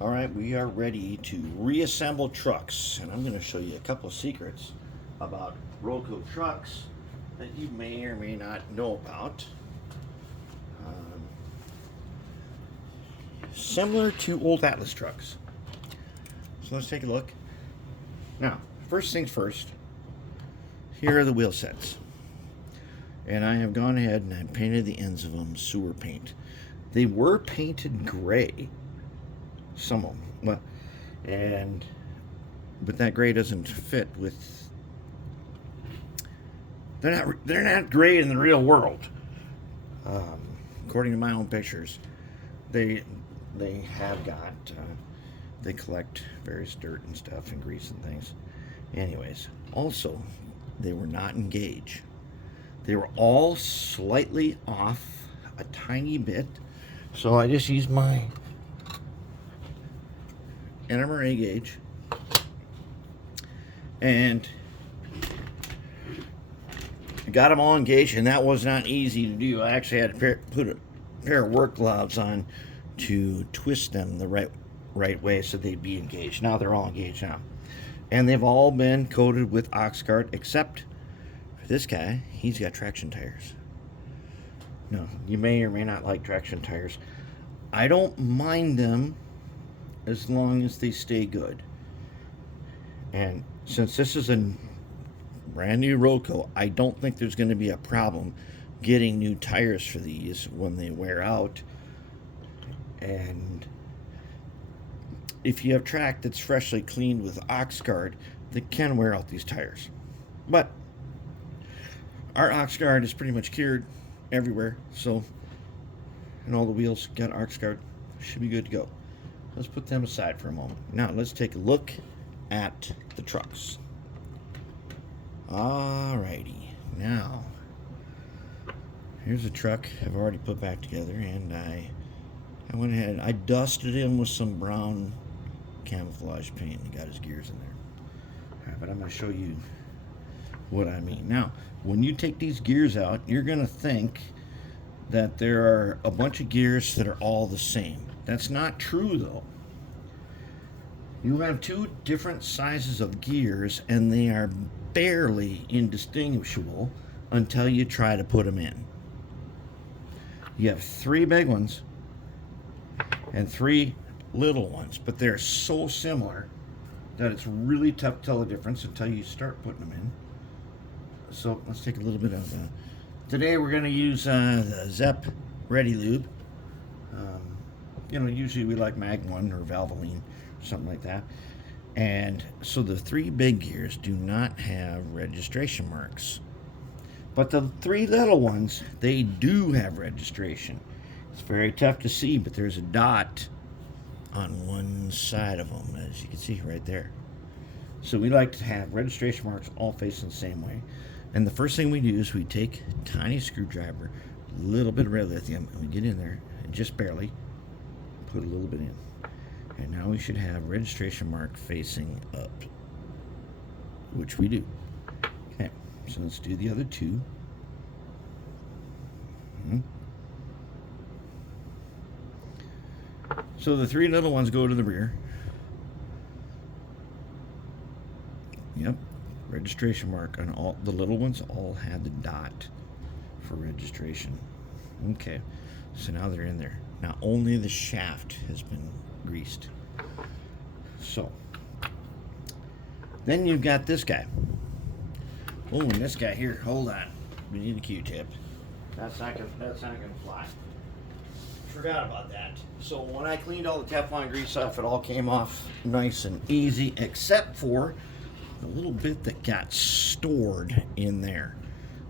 All right, we are ready to reassemble trucks, and I'm going to show you a couple of secrets about ROCO trucks that you may or may not know about. Similar to old Atlas trucks. So let's take a look. Now, first things first, here are the wheel sets. And I have gone ahead and I painted the ends of them sewer paint. They were painted gray, some of them. Well, but that gray doesn't fit with. They're not gray in the real world. According to my own pictures, they have got they collect various dirt and stuff and grease and things. Anyways, also they were not in gauge. They were all slightly off a tiny bit, so I just used my NMRA gauge and I got them all engaged, and that was not easy to do. I actually had to put a pair of work gloves on to twist them the right way so they'd be engaged. Now they're all engaged now, and they've all been coated with Oxguard except for this guy. He's got traction tires. No, you may or may not like traction tires. I don't mind them as long as they stay good. And since this is a brand new ROCO, I don't think there's going to be a problem getting new tires for these when they wear out. And if you have track that's freshly cleaned with Oxguard, they can wear out these tires. But our Oxguard is pretty much cured everywhere, so, and all the wheels got Oxguard, should be good to go. Let's put them aside for a moment. Now let's take a look at the trucks. Alrighty, now here's a truck I've already put back together, and I went ahead and I dusted him with some brown camouflage paint and got his gears in there. All right, but I'm going to show you what I mean. Now, when you take these gears out, you're going to think that there are a bunch of gears that are all the same. That's not true, though. You have two different sizes of gears, and they are barely indistinguishable until you try to put them in. You have three big ones and three little ones, but they're so similar that it's really tough to tell the difference until you start putting them in. So let's take a little bit of today we're going to use the Zep Ready Lube. Usually we like Mag 1 or Valvoline or something like that. And so the three big gears do not have registration marks, but the three little ones, they do have registration. It's very tough to see, but there's a dot on one side of them, as you can see right there. So we like to have registration marks all facing the same way. And the first thing we do is we take a tiny screwdriver, a little bit of red lithium, and we get in there and just barely put a little bit in. And now we should have registration mark facing up, which we do. Okay, so let's do the other two. So the three little ones go to the rear. Yep, registration mark on all the little ones. All had the dot for registration. Okay, so now they're in there. Now only the shaft has been greased. So then you've got this guy. Oh, and this guy here. Hold on, we need a Q-tip. That's not gonna fly. Forgot about that. So when I cleaned all the Teflon grease off, it all came off nice and easy, except for the little bit that got stored in there.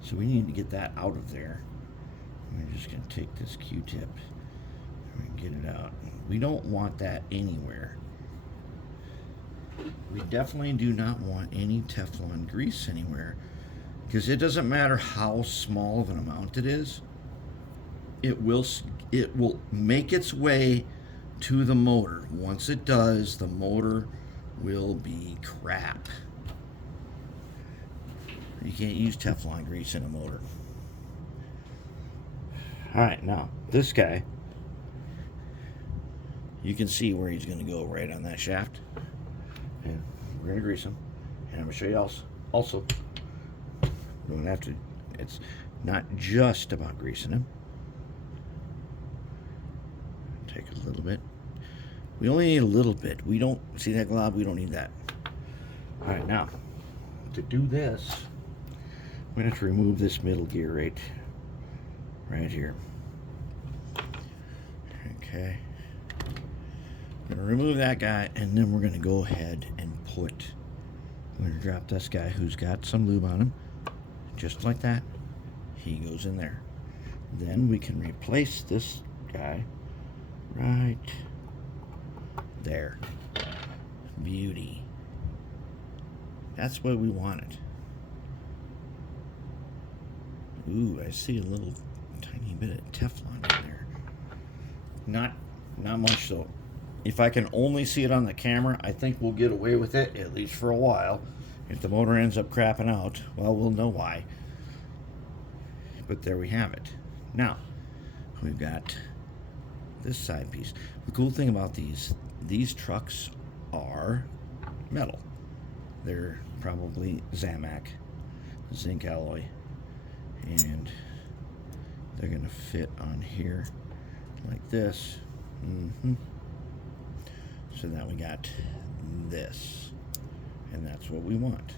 So we need to get that out of there. I'm just going to take this Q-tip and get it out. We don't want that anywhere. We definitely do not want any Teflon grease anywhere, because it doesn't matter how small of an amount it is. It will make its way to the motor. Once it does, the motor will be crap. You can't use Teflon grease in a motor. All right, now this guy You can see where he's going to go right on that shaft. And we're going to grease him. And I'm going to show you also we don't have to, it's not just about greasing him. Take a little bit. We only need a little bit. We don't, see that glob? We don't need that. Alright, now, to do this, we're going to have to remove this middle gear right here. Okay. We're going to remove that guy, and then we're going to go ahead and we're going to drop this guy who's got some lube on him, just like that. He goes in there. Then we can replace this guy right there. Beauty. That's what we wanted. Ooh, I see a little tiny bit of Teflon in there. Not much though. If I can only see it on the camera, I think we'll get away with it, at least for a while. If the motor ends up crapping out, well, we'll know why. But there we have it. Now, we've got this side piece. The cool thing about these trucks are metal. They're probably Zamac, zinc alloy, and they're going to fit on here like this. So now we got this, and that's what we want.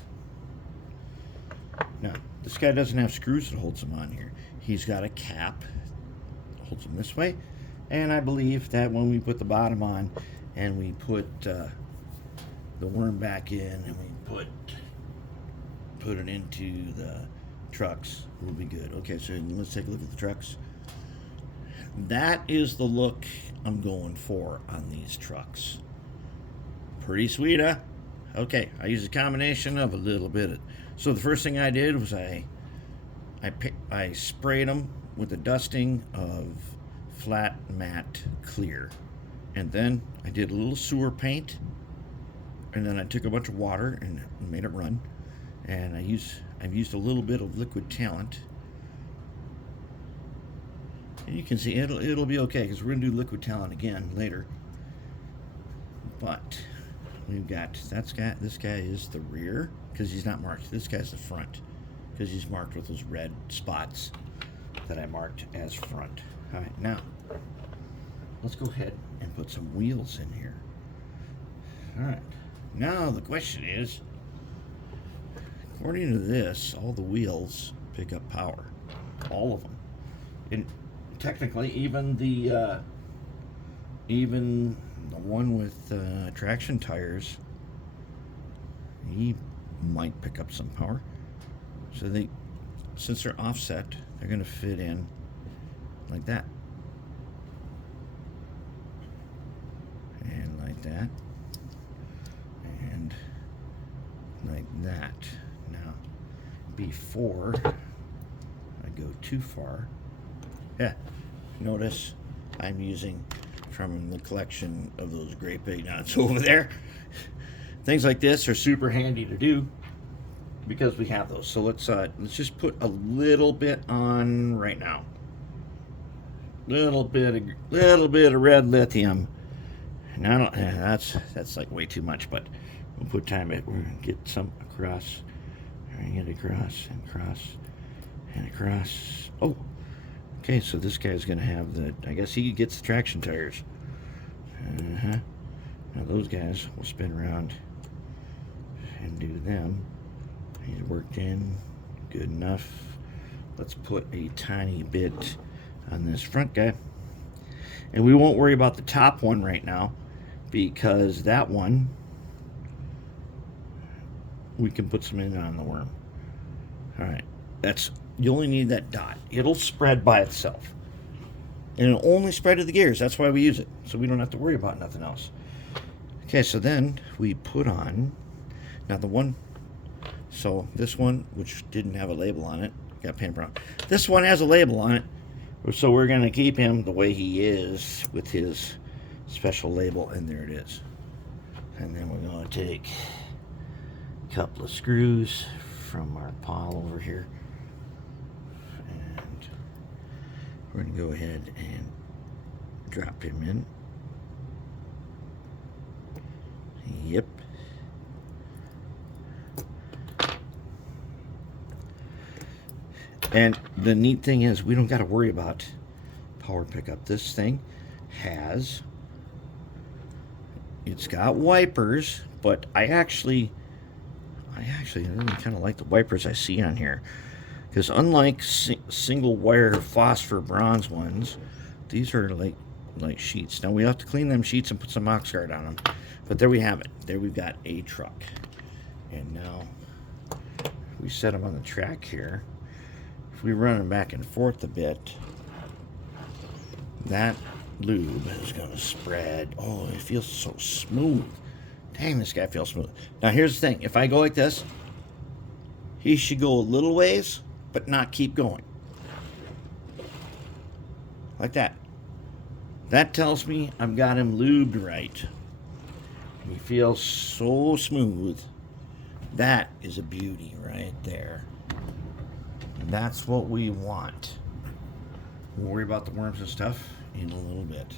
Now, this guy doesn't have screws that holds him on here. He's got a cap that holds him this way, and I believe that when we put the bottom on and we put the worm back in and we put it into the trucks, we'll be good. Okay, so let's take a look at the trucks. That is the look I'm going for on these trucks. Pretty sweet, huh? Okay, I use a combination of a little bit. So the first thing I did was I sprayed them with a dusting of flat matte clear, and then I did a little sewer paint, and then I took a bunch of water and made it run, and I've used a little bit of liquid talent. And you can see it'll be okay because we're gonna do liquid talent again later. But we've got this guy is the rear because he's not marked. This guy's the front because he's marked with those red spots that I marked as front. All right, now let's go ahead and put some wheels in here. All right, now the question is, according to this, all the wheels pick up power, all of them. And technically, even the one with traction tires, he might pick up some power. So since they're offset, they're going to fit in like that, and like that, and like that. Now, before I go too far, notice I'm using from the collection of those great big nuts over there. Things like this are super handy to do because we have those. So let's just put a little bit on right now. Little bit of red lithium. Now that's like way too much, but we'll put time it. We're gonna get some across. Bring it across and across and across. Oh. Okay, so this guy's going to have I guess he gets the traction tires. Now those guys will spin around and do them. He's worked in good enough. Let's put a tiny bit on this front guy. And we won't worry about the top one right now because that one, we can put some in on the worm. All right, you only need that dot. It'll spread by itself. And it'll only spread to the gears. That's why we use it. So we don't have to worry about nothing else. Okay, so then we put on, now the one, so this one, which didn't have a label on it, got paint brown. This one has a label on it. So we're going to keep him the way he is with his special label, and there it is. And then we're going to take a couple of screws from our pile over here. We're going to go ahead and drop him in Yep. And the neat thing is we don't got to worry about power pickup. This thing has, it's got wipers, but I actually really kind of like the wipers I see on here, because unlike single wire phosphor bronze ones, these are like sheets. Now we have to clean them sheets and put some Oxguard on them, but there we have it. There we've got a truck. And now we set them on the track here. If we run them back and forth a bit, that lube is going to spread. Oh, it feels so smooth. Dang, this guy feels smooth. Now here's the thing. If I go like this, he should go a little ways, but not keep going. Like that. That tells me I've got him lubed right. He feels so smooth. That is a beauty right there. And that's what we want. We'll worry about the worms and stuff in a little bit.